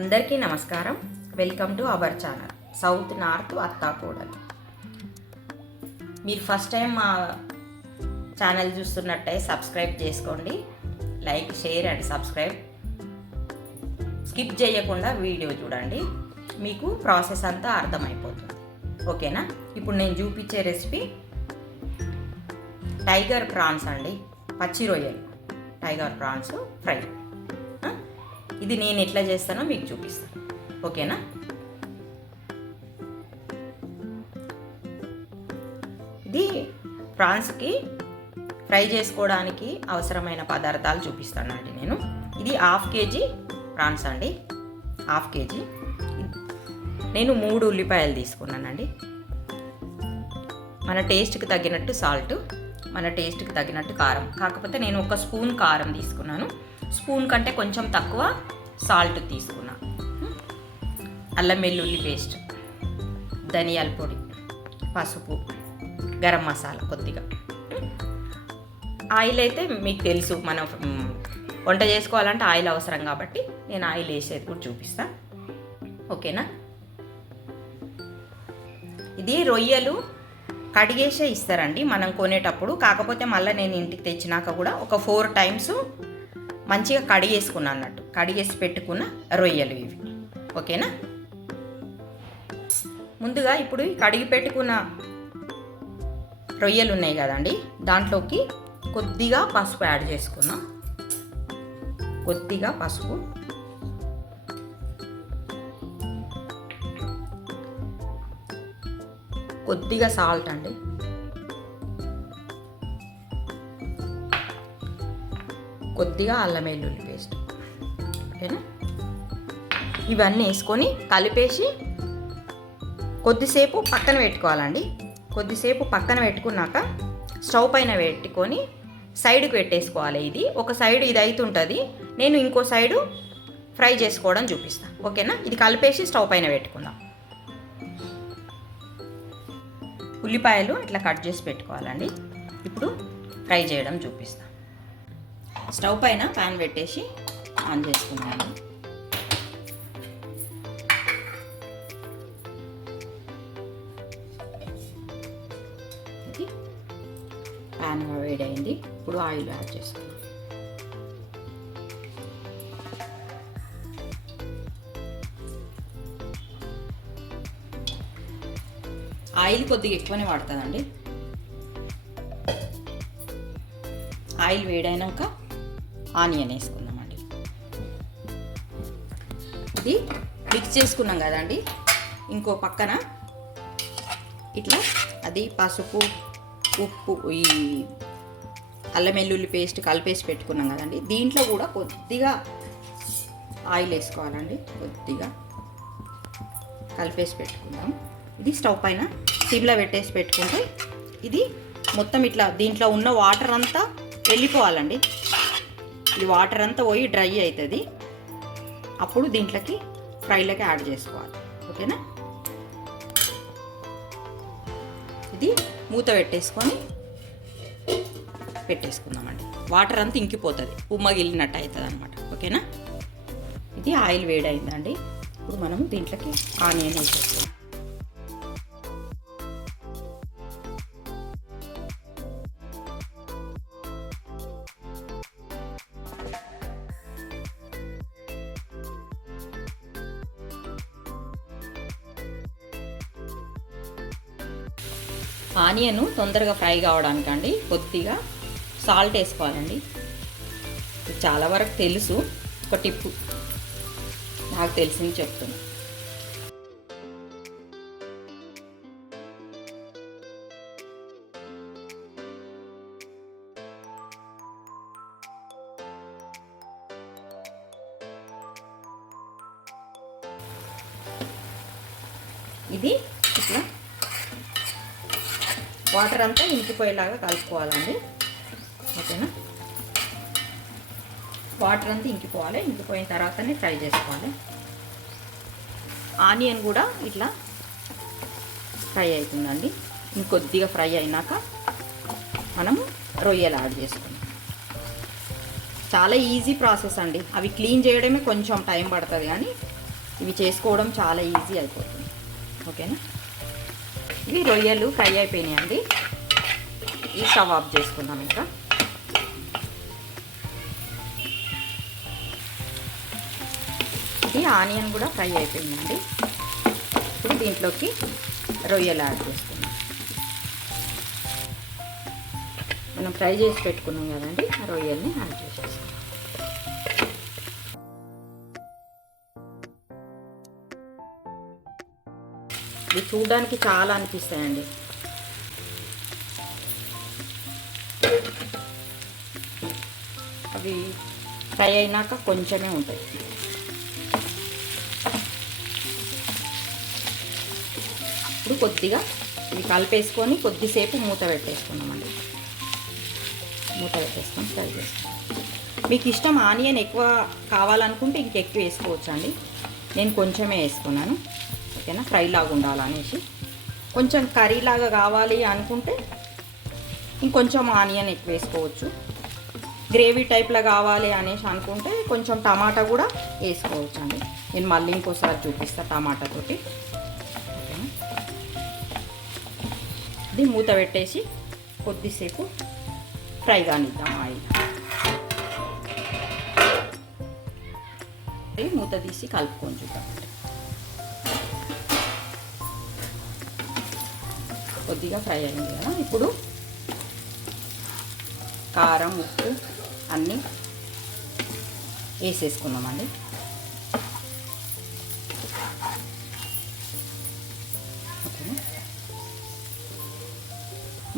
అందరికీ నమస్కారం. Welcome to our channel south north అత్తాకోడలు. మీరు ఫస్ట్ టైం మా ఛానల్ చూస్తున్నట్టే సబ్స్క్రైబ్ చేసుకోండి. Like, share and subscribe. Skip చేయకుండా వీడియో చూడండి, మీకు ప్రాసెస్ అంతా అర్థమైపోతుంది. ఓకేనా? ఇప్పుడు నేను చూపించే రెసిపీ టైగర్ ప్రాన్స్ అండి. పచ్చి రొయ్యలు టైగర్ ప్రాన్స్ ఫ్రై. ఇది నేను ఎట్లా చేస్తానో మీకు చూపిస్తాను. ఓకేనా? ఇది ప్రాన్స్కి ఫ్రై చేసుకోవడానికి అవసరమైన పదార్థాలు చూపిస్తానండి నేను. ఇది 1/2 kg ప్రాన్స్ అండి. 1/2 kg. నేను 3 ఉల్లిపాయలు తీసుకున్నానండి. మన టేస్ట్కి తగినట్టు సాల్ట్, మన టేస్ట్కి తగినట్టు కారం. కాకపోతే నేను 1 స్పూన్ కారం తీసుకున్నాను. స్పూన్ కంటే కొంచెం తక్కువ సాల్ట్ తీసుకున్నాను. అల్లం వెల్లుల్లి పేస్ట్, ధనియాల పొడి, పసుపు, గరం మసాలా కొద్దిగా. ఆయిల్ అయితే మీకు తెలుసు, మనం వంట చేసుకోవాలంటే ఆయిల్ అవసరం కాబట్టి నేను ఆయిల్ వేసేది కూడా చూపిస్తాను. ఓకేనా? ఇది రొయ్యలు కడిగేసే ఇస్తారండి మనం కొనేటప్పుడు. కాకపోతే మళ్ళీ నేను ఇంటికి తెచ్చినాక కూడా ఒక 4 times మంచిగా కడిగేసుకున్నా అన్నట్టు. కడిగేసి పెట్టుకున్న రొయ్యలు ఇవి. ఓకేనా? ముందుగా ఇప్పుడు కడిగి పెట్టుకున్న రొయ్యలు ఉన్నాయి కదండి, దాంట్లోకి కొద్దిగా పసుపు యాడ్ చేసుకున్నాం. కొద్దిగా పసుపు, కొద్దిగా సాల్ట్ అండి, కొద్దిగా అల్లం వెల్లుల్లి పేస్ట్. ఓకేనా? ఇవన్నీ వేసుకొని కలిపేసి కొద్దిసేపు పక్కన పెట్టుకోవాలండి. కొద్దిసేపు పక్కన పెట్టుకున్నాక స్టవ్ పైన పెట్టుకొని సైడ్కి పెట్టేసుకోవాలి. ఇది ఒక సైడ్ ఇది అవుతుంటుంది, నేను ఇంకో సైడు ఫ్రై చేసుకోవడం చూపిస్తాను. ఓకేనా? ఇది కలిపేసి స్టవ్ పైన పెట్టుకుందాం. ఉల్లిపాయలు ఇట్లా కట్ చేసి పెట్టుకోవాలండి. ఇప్పుడు ఫ్రై చేయడం చూపిస్తాను. స్టవ్ పైన ప్యాన్ పెట్టేసి ఆన్ చేసుకున్నాను. ఇది ప్యాన్ వేడైంది. ఇప్పుడు ఆయిల్ యాడ్ చేసుకున్నాను. ఆయిల్ కొద్దిగా ఎక్కువనే వాడుతుందండి. ఆయిల్ వేడైనాక ఆనియన్ వేసుకుందామండి. ఇది మిక్స్ చేసుకున్నాం కదండి. ఇంకో పక్కన ఇట్లా అది పసుపు, ఉప్పు, ఈ అల్లం వెల్లుల్లి పేస్ట్ కలిపేసి పెట్టుకున్నాం కదండి. దీంట్లో కూడా కొద్దిగా ఆయిల్ వేసుకోవాలండి. కొద్దిగా కలిపేసి పెట్టుకుందాం. ఇది స్టవ్ పైన సిమ్లో పెట్టేసి పెట్టుకుంటే ఇది మొత్తం ఇట్లా దీంట్లో ఉన్న వాటర్ అంతా వెళ్ళిపోవాలండి. ఈ వాటర్ అంతా పోయి డ్రై అవుతుంది. అప్పుడు దీంట్లోకి ఫ్రైలోకి యాడ్ చేసుకోవాలి. ఓకేనా? ఇది మూత పెట్టేసుకుందామండి. వాటర్ అంతా ఇంకిపోతుంది, ఉమ్మగిలినట్టు అవుతుంది అనమాట. ఓకేనా? ఇది ఆయిల్ వేడైందండి. ఇప్పుడు మనం దీంట్లోకి ఆనియన్ వేసేస్తాం. ఆనియన్ తొందరగా ఫ్రై కావడానికండి కొద్దిగా సాల్ట్ వేసుకోవాలండి. చాలా వరకు తెలుసు, ఒక టిప్పు నాకు తెలిసింది చెప్తున్నా. ఇది ఇట్లా వాటర్ అంతా ఇంకిపోయేలాగా కలుపుకోవాలండి. ఓకేనా? వాటర్ అంతా ఇంకిపోవాలి. ఇంకిపోయిన తర్వాతనే ఫ్రై చేసుకోవాలి. ఆనియన్ కూడా ఇట్లా ఫ్రై అవుతుందండి. ఇంకొద్దిగా ఫ్రై అయినాక మనము రొయ్యలు యాడ్ చేసుకుందాం. చాలా ఈజీ ప్రాసెస్ అండి. అవి క్లీన్ చేయడమే కొంచెం టైం పడుతుంది, కానీ ఇవి చేసుకోవడం చాలా ఈజీ అయిపోతుంది. ఓకేనా, ఇవి రొయ్యలు ఫ్రై అయిపోయినాయండి. ఈ స్టవ్ ఆఫ్ చేసుకుందాం. ఇంకా ఇది ఆనియన్ కూడా ఫ్రై అయిపోయిందండి. ఇప్పుడు దీంట్లోకి రొయ్యలు యాడ్ చేసుకున్నాం. మనం ఫ్రై చేసి పెట్టుకున్నాం కదండి, ఆ రొయ్యల్ని యాడ్ చేసేసుకున్నాం. ఇవి చూడడానికి చాలా అనిపిస్తాయండి. అవి ఫ్రై అయినాక కొంచెమే ఉంటాయి. ఇప్పుడు కొద్దిగా ఇవి కలిపేసుకొని కొద్దిసేపు మూత పెట్టేసుకున్నామండి. మూత పెట్టేసుకొని ఫ్రై చేసుకున్నాం. మీకు ఇష్టం ఆనియన్ ఎక్కువ కావాలనుకుంటే ఇంకెక్కువ వేసుకోవచ్చు అండి. నేను కొంచెమే వేసుకున్నాను. ఓకేనా, ఫ్రై లాగా ఉండాలనేసి. కొంచెం కర్రీ లాగా కావాలి అనుకుంటే ఇంకొంచెం ఆనియన్ ఎక్కువ వేసుకోవచ్చు. గ్రేవీ టైప్లో కావాలి అనేసి అనుకుంటే కొంచెం టమాటా కూడా వేసుకోవచ్చు అండి. నేను మళ్ళీ ఇంకోసారి చూపిస్తాను టమాటాతోటి. ఓకేనా, ఇది మూత పెట్టేసి కొద్దిసేపు ఫ్రై కానిద్దాం ఆయిల్. మూత తీసి కలుపుకొని చూద్దాం. కొద్దిగా ఫ్రై అయింది కదా, ఇప్పుడు కారం ఉప్పు అన్నీ వేసేసుకున్నామండి. ఓకేనా,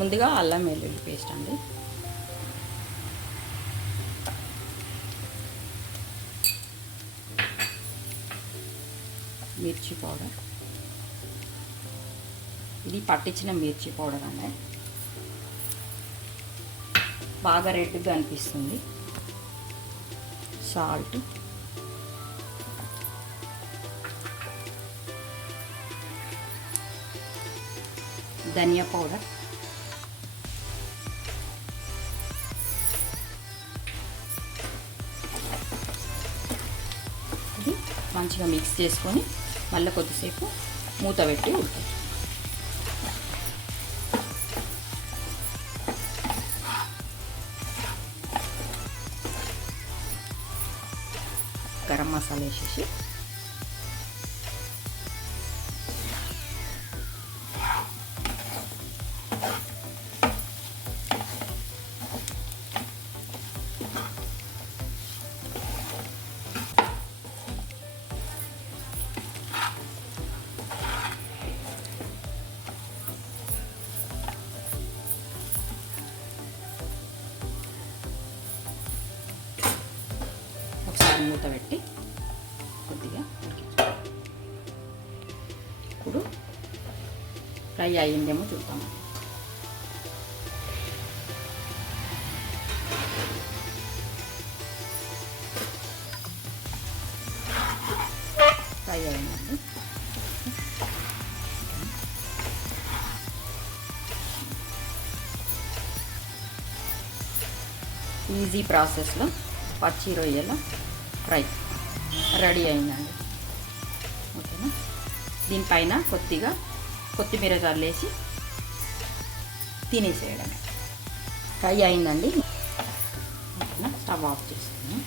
ముందుగా అల్లం వెల్లుల్లి పేస్ట్ అండి. మిర్చి పౌడర్, ఇది పట్టించిన మిర్చి పౌడర్ అండి. బాగా రెడ్గా అనిపిస్తుంది. సాల్ట్, ధనియా పౌడర్, ఇది మంచిగా మిక్స్ చేసుకొని మళ్ళీ కొద్దిసేపు మూత పెట్టి ఉడకాలి. గరం మసాలా వేసేసి ఒకసారి మూత పెట్టి కొద్దిగా ఇప్పుడు ఫ్రై అయ్యిందేమో చూద్దాం. ఫ్రై అయ్యిందండి. ఈజీ ప్రాసెస్లో పచ్చి రొయ్యల ఫ్రై రెడీ అయిందండి. ఓకేనా, దీనిపైన కొద్దిగా కొత్తిమీర చల్లేసి తినేసేయడం. ఫ్రై అయిందండి. ఓకేనా, స్టవ్ ఆఫ్ చేసుకున్నాం.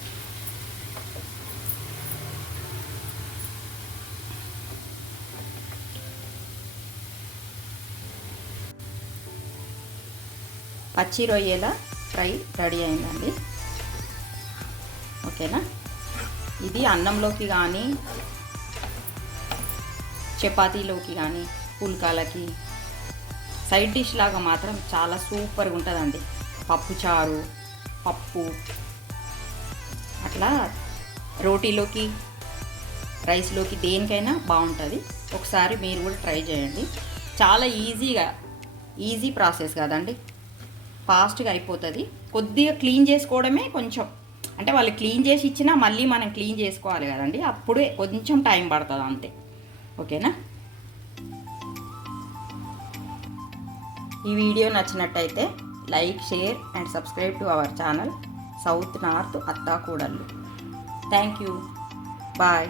పచ్చి రొయ్యల ఫ్రై రెడీ అయిందండి. ఓకేనా, ఇది అన్నంలోకి కానీ చపాతీలోకి కానీ పుల్కాలకి సైడ్ డిష్ లాగా మాత్రం చాలా సూపర్గా ఉంటుందండి. పప్పు చారు, పప్పు, అట్లా రోటీలోకి రైస్లోకి దేనికైనా బాగుంటుంది. ఒకసారి మీరు కూడా ట్రై చేయండి. చాలా ఈజీ ప్రాసెస్ కదండి, ఫాస్ట్గా అయిపోతుంది. కొద్దిగా క్లీన్ చేసుకోవడమే కొంచెం, అంటే వాళ్ళు క్లీన్ చేసి ఇచ్చినా మళ్ళీ మనం క్లీన్ చేసుకోవాలి కదండి, అప్పుడే కొంచెం టైం పడుతుంది అంతే. ఓకేనా, ఈ వీడియో నచ్చినట్టయితే like, share and subscribe to our channel south north అత్తాకూడళ్ళు. Thank you, bye.